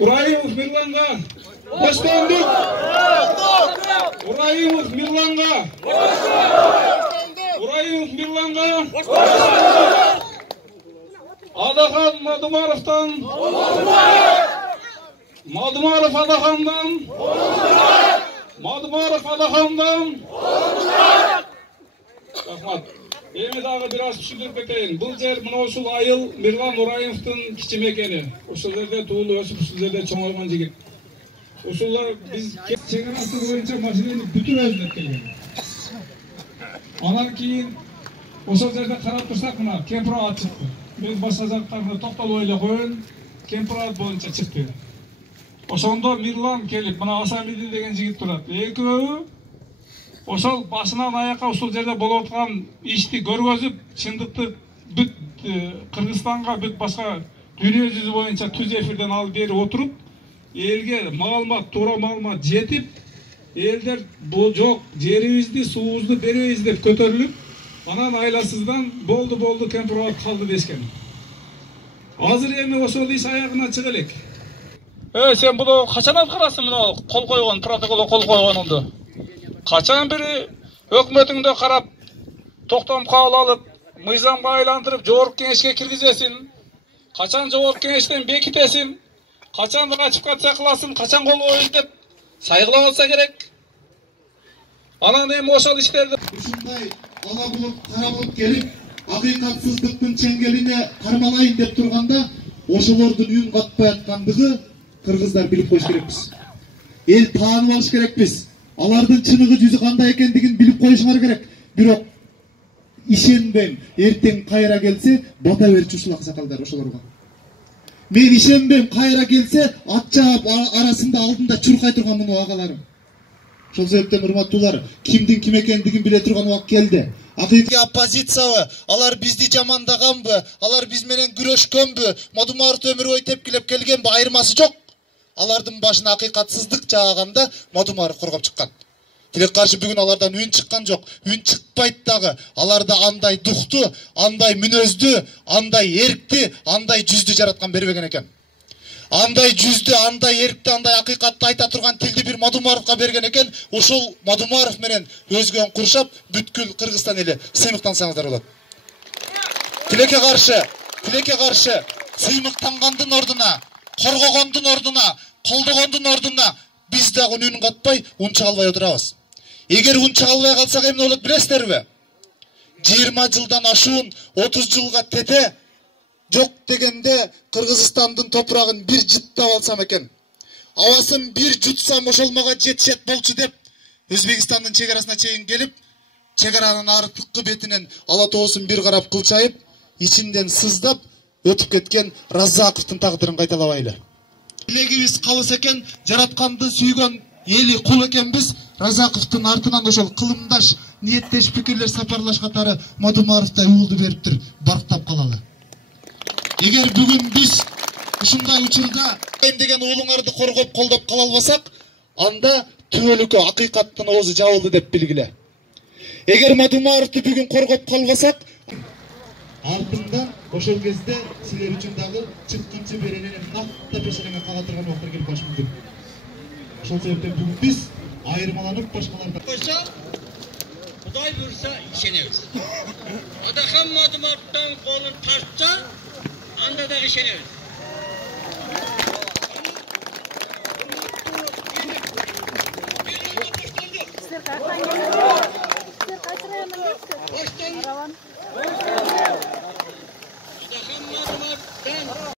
Uraimov Mirlan'a başkanlık. Uraimov Mirlan'a. Uraimov Mirlan'a. Adahan Madumarov'tan. Madumarov Adahan'dan. Madumarov Adahan'dan. Rahmat. Endi dagы biraz түшүндүрүп кетейин. Бул жер мына ушул айыл Мирлан Ураимовдун кичи мекени. Ушул жерде туулуп өсүп, ушул жерде чоңойгон жигит. Ушулар биз чек арасы боюнча машинени бүтүн өзүнөп келген. Анан кийин ошол жерде карап турсак мына Кемпират чыкты. Мен башка жактарына токтолуп эле коеюн. Кемпират боюнча чыкты. Ошондо Мирлан келип, мына Асамиди деген жигит турат. Экөө ошол башынан аяка ушул жерде болуп аткан ишти көргөзүп, чындыкты бүт Кыргызстанга, бүт башка дүйнө жүзү боюнча түз эфирден алып берип отуруп, элге маалымат, туура маалымат жетип, элдер бул жок, жерибизди, суубузду беребиз деп көтөрүлүп, анан айласыздан болду Кемпират калды дешкен. Азыр эми ошол иш аягына чыга элек. Сен буну качан аткарасың, мына кол койгон, протоколго кол койгонуңду? Качан бири өкмөтүңдө карап, токтом кабыл алып, мыйзамга айландырып, жогорку кеңешке киргизесиң? Качан жогорку кеңештен бекитесиң? Качан ратификация кыласың? Качан кол коесуң деп сайгылап алса керек. Анан эми ошол иштерди ушундай ала булуп, кара булуп келип, акыйкатсыздыктын чеңгелине кармалайын деп турганда, ошолордун үн катпай аткандыгы кыргыздар билип коюш керекпиз. Эл таанып алыш керекпиз. Алардын чыныгы жүзү кандай экендигин билип коюшуңар керек. Бирок ишенбейм, эртең кайра келсе бата берчү ушул аксакалдар ошолорго. Мен ишенбейм, кайра келсе ат жаап арасында алдында чуркай турган муну агаларым. Ошол себептен урматтуулар, кимдин ким экендигин биле турган убак келди. Акыйкый оппозициябы, алар бизди жамандаганбы, алар биз менен күрөшкөнбү, Мадумаров өмүрбөй тепкилеп келгенби, айырмасы жок. Алардын башына акыйкатсыздык жааганда Мадумаров коргоп чыккан. Тилек каршы бүгүн алардан үн чыккан жок. Үн чыкпайт дагы. Аларда андай духту, андай мүнөздү, андай эркти, андай жүздү жараткан бербеген экен. Андай жүздү, андай эркти, андай акыйкатты айта турган тилди бир Мадумаровга берген экен. Ошол Мадумаров менен өзгөн куршап бүткүл Кыргызстан эли сыймыктансаңыздар болот. Тилекке каршы сыймыктангандын ордуна, коргогондун ордуна, колдогондун ордуна биз дагы үнүн катпай, унча албай отурабыз. Эгер унча албай калсак эмне болот билесиздерби? 20 жылдан ашуун 30 жылга тете жок дегенде Кыргызстандын топурагын бир жыттап алсам экен. Абасын бир жутсам ошол мага жетишет болчу деп Өзбекстандын чек арасына чейин келип, чек аранын артыкы бетинен ала тоосун бир карап кылчайып, ичинден сыздап өтүп кеткен Разаковдун тагдырын кайталабайлы. Тилегибиз калыс экен, жаратканды сүйгөн эли кул экенбиз. Разаковдун артынан ошол кылымдаш, ниеттеш пикирлер сапарлаш катары Мадумаровдай уулду бериптир, барктап калалы. Эгер бүгүн биз ушундай учурда деген уулуңарды коргоп колдоп кала албасак, анда түбөлүккө акыйкаттын оозу жабылды деп билгиле. Эгер Мадумаровду бүгүн коргоп калбасак, артында ошол кезде силер үчүн дагы чыккынчы беренени накта пешенеге кага турган убактар келип калышы мүмкүн. Ошол себептен бүгүн биз айырмаланып башкалардан койсо, Кудай буйрса ишенебиз. Адахан Мадумаровдун колун тартса, анда дагы ишенебиз. Силер кайра